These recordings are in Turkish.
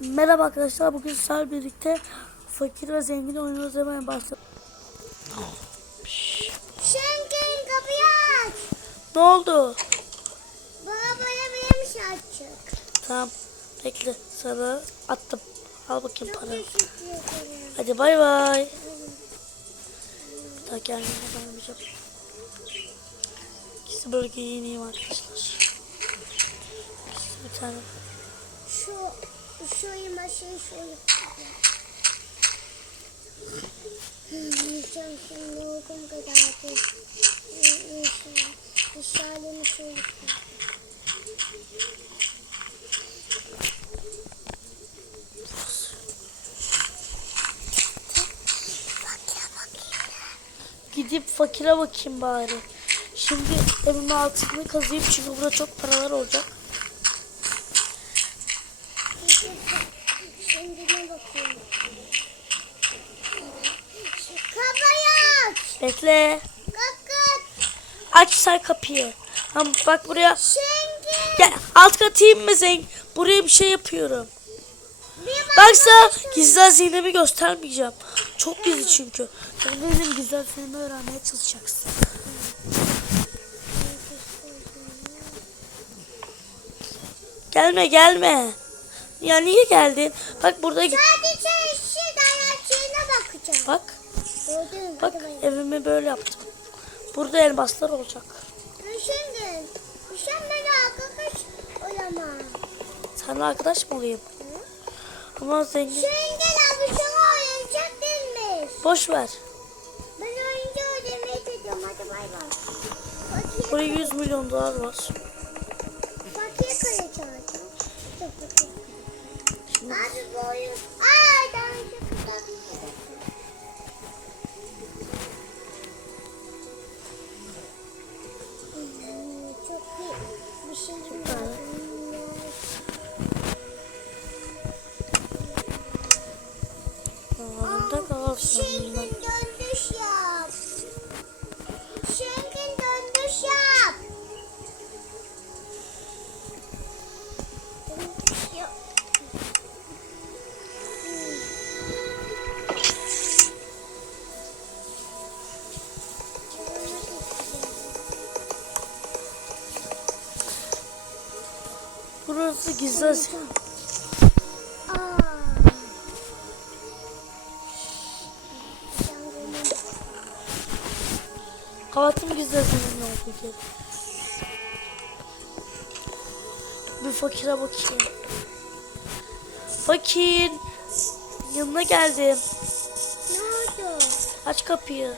Merhaba arkadaşlar. Bugün sizlerle birlikte fakir ve zengin oynuyoruz. Hemen başlayalım. Şengen kapıyı aç. Ne oldu? Bana böyle benim açık. Tamam. Bekle. Sana attım. Al bakayım Çok para. teşekkür ederim. Hadi bay bay. Bir daha gelmeye vermeyeceğim. İkisi bölgeye ineyim arkadaşlar. İkisi bir tane. Şu şu imaşayı şöyle Yiyeceğim şimdi uykum kadardı. Dışarılarını şöyle Gidip fakire bakayım bari. Şimdi evimin altını kazıyım çünkü burada çok paralar olacak. Şimdi ne bakıyorum? Şu kapıyı aç. Bekle. Kakat. Aç sen kapıyı. Ama bak buraya. Gel alt katayım mı Zeng? Buraya bir şey yapıyorum. Baksa gizli hazinemi göstermeyeceğim. Çok gizli çünkü. Sen benim gizli hazinemi öğrenmeye çalışacaksın. Gelme gelme. Ya niye geldin? Bak burada Sadece dayanacağına bakacağım. bak. Bak evimi böyle yaptım. Burada elmaslar olacak. Şimdi sen beni arkadaş olamam. Sana arkadaş mı olayım? Ama zengin. Şengen abi sana oyuncak değilmiş. Boş ver. Ben oyuncu ödemeyi gidiyorum. Hadi bay bay. Buraya 100 milyon dolar var. dur, dur. Abi bu oyun... Aa daha önce kadar. İyi bir şey var. Anında kalsın. Şengen Burası. Şengen'in Kapattım gizli hazinenin yok peki. Bir fakire bakayım. Fakir. Yanına geldim. Ne oldu? Aç kapıyı.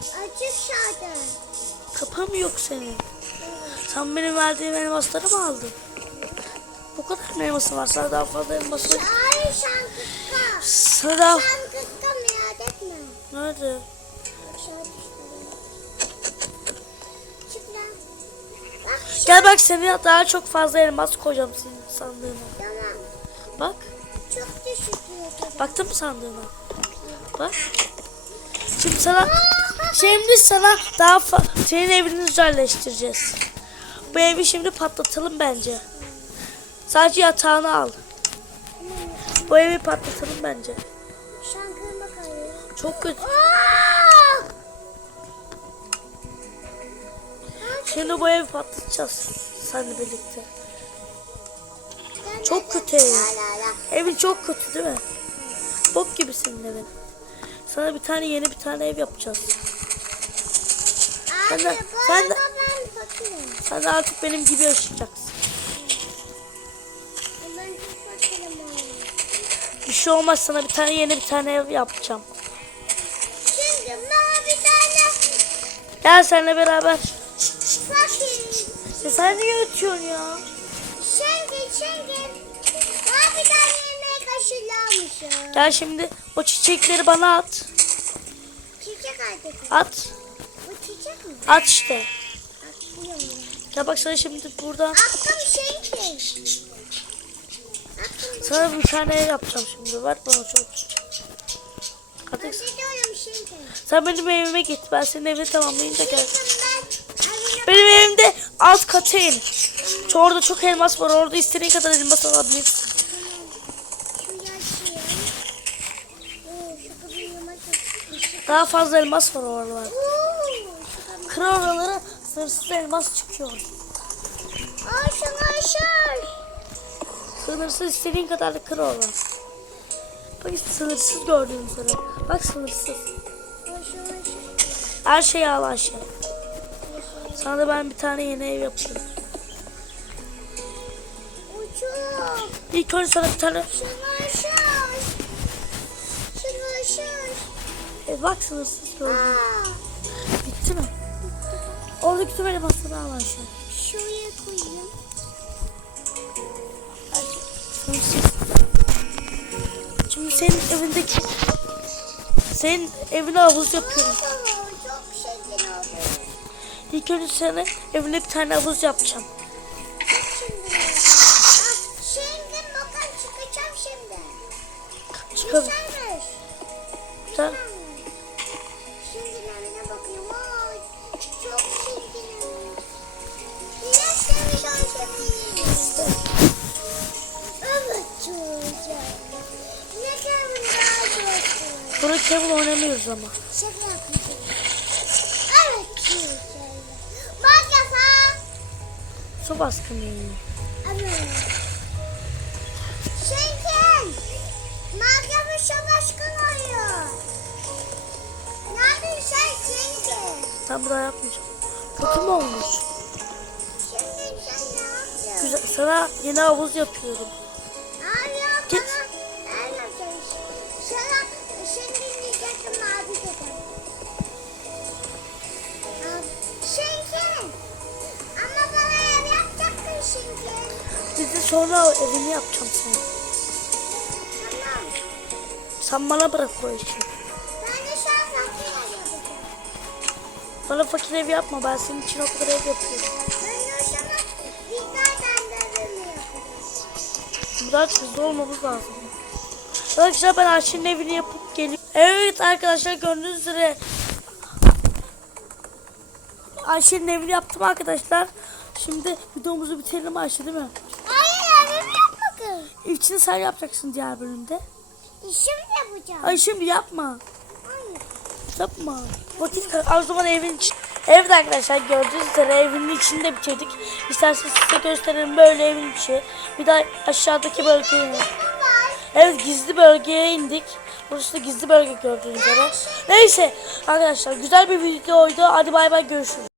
Açık şarkı. Kapı mı yok senin? Sen benim verdiğim elmasları mı aldın? Bu kadar mı elması var? Sana daha fazla elması var. Ay şankıkka. Sana daha... Şankıkka merak etme. Nerede? Gel bak seni daha çok fazla elmas koyacağım senin sandığına. Tamam. Bak. Çok teşekkür. Baktın mı sandığına? Bak. Şimdi sana şimdi sana daha senin evini güzelleştireceğiz. Bu evi şimdi patlatalım bence. Sadece yatağını al. Bu evi patlatalım bence. Şankırma kayıyor. Çok kötü. Aa! Şimdi bu evi patlatacağız seninle birlikte. Çok kötü ev. Evin çok kötü değil mi? Bok gibi senin evin. Sana bir tane yeni bir tane ev yapacağız. Sen de- sen de-. Sen de artık benim gibi yaşayacaksın. Şey olmaz sana bir tane yeni bir tane ev yapacağım. Şimdi bana bir tane Gel seninle beraber. fakir. Ya sen niye ötüyorsun ya? Şengin şengin. Bana bir tane yemek aşılamışım. Gel şimdi o çiçekleri bana at. Çiçek artık. At. Bu çiçek mi? At işte. Atlıyorum. Ya bak sana şimdi burada Attım şengin. Sonra bir tane yapacağım şimdi. Ver bana çok. Hadi. Sen benim evime git. Ben senin evini tamamlayınca gel. Benim evimde alt katı in. Orada çok elmas var. Orada istediğin kadar elmas alabilirsin. Daha fazla elmas var oralarda. Kır oraları sınırsız elmas çıkıyor. Sınırsız istediğin kadar da kır oraları. Bak işte sınırsız gördüğüm sana. Bak sınırsız. Her şeyi al Ayşe. Sana da ben bir tane yeni ev. Uçuk. İlk önce sana bir tane e, bak sınırsız gördüm. Bitti mi? Oradaki tüm elmasları al Ayşe. Senin evindeki senin evine havuz yapıyorum. İlk önce sana evine bir tane havuz yapacağım. Şimdi. Bakın çıkacağım şimdi. Çıkalım. Güzelmiş. Sen, burada Kevin oynamıyoruz ama. Şaka yapmışım. Evet güzel. Bak yasa. Su baskını. Evet. Şenken. Mahkeme şabaşkın oluyor. Ne yapıyorsun sen Şenken? Ben burada yapmayacağım. Kötü mü olmuş? Yapıyorsun? Güzel. Sana yeni havuz yapıyorum. De sonra evini yapacağım sana. Tamam. Sen bana bırak o işi. Ben de şu an fakir ev yapacağım. Bana fakir ev yapma. Ben senin için o kadar ev yapıyorum. Ben de böyle yapacağım. Biraz hızlı olmamız lazım. Arkadaşlar ben Ayşe'nin evini yapıp geliyorum. Evet arkadaşlar gördüğünüz üzere Ayşe'nin evini yaptım arkadaşlar. Şimdi videomuzu bitirelim Ayşe değil mi? Hayır evimi yapma kız. İçini sen yapacaksın diğer bölümde. İşim yapacağım. Ay şimdi yapma. Hayır. Yapma. Vakit o zaman evin için. Evet arkadaşlar gördüğünüz üzere evin içinde bitirdik. İsterseniz size gösterelim böyle evin içi. Bir de aşağıdaki bölgeye. Var. Evet gizli bölgeye indik. Burası da gizli bölge gördüğünüz üzere. Neyse arkadaşlar güzel bir videoydu. Hadi bay bay görüşürüz.